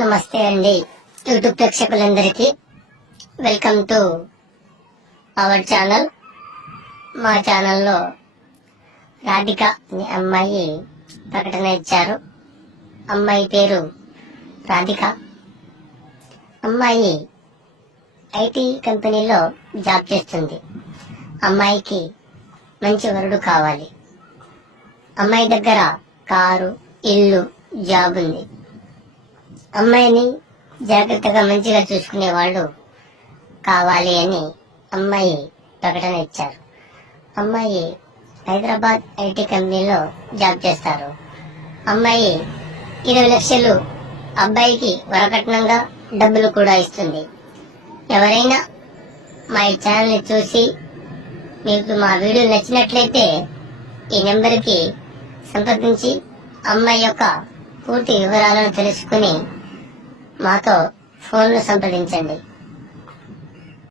నమస్తే అండి యూట్యూబ్ ప్రేక్షకులందరికీ వెల్కమ్ టు అవర్ ఛానల్. మా ఛానల్లో రాధిక అనే అమ్మాయి ప్రకటన ఇచ్చారు. అమ్మాయి పేరు రాధిక. అమ్మాయి ఐటీ కంపెనీలో జాబ్ చేస్తుంది. అమ్మాయికి మంచి వరుడు కావాలి. అమ్మాయి దగ్గర కారు, ఇల్లు, జాబ్ ఉంది. అమ్మాయిని జాగ్రత్తగా మంచిగా చూసుకునే వాళ్ళు కావాలి అని అమ్మాయి ప్రకటన ఇచ్చారు. అమ్మాయి హైదరాబాద్ ఐటీ కంపెనీలో జాబ్ చేస్తారు. అమ్మాయి 20 లక్షలు అబ్బాయికి వరకట్నంగా డబ్బులు కూడా ఇస్తుంది. ఎవరైనా మా ఈ ఛానల్ని చూసి మీకు మా వీడియో నచ్చినట్లయితే ఈ నెంబర్కి సంప్రదించి అమ్మాయి యొక్క పూర్తి వివరాలను తెలుసుకుని మాతో ఫోన్లో సంప్రదించండి.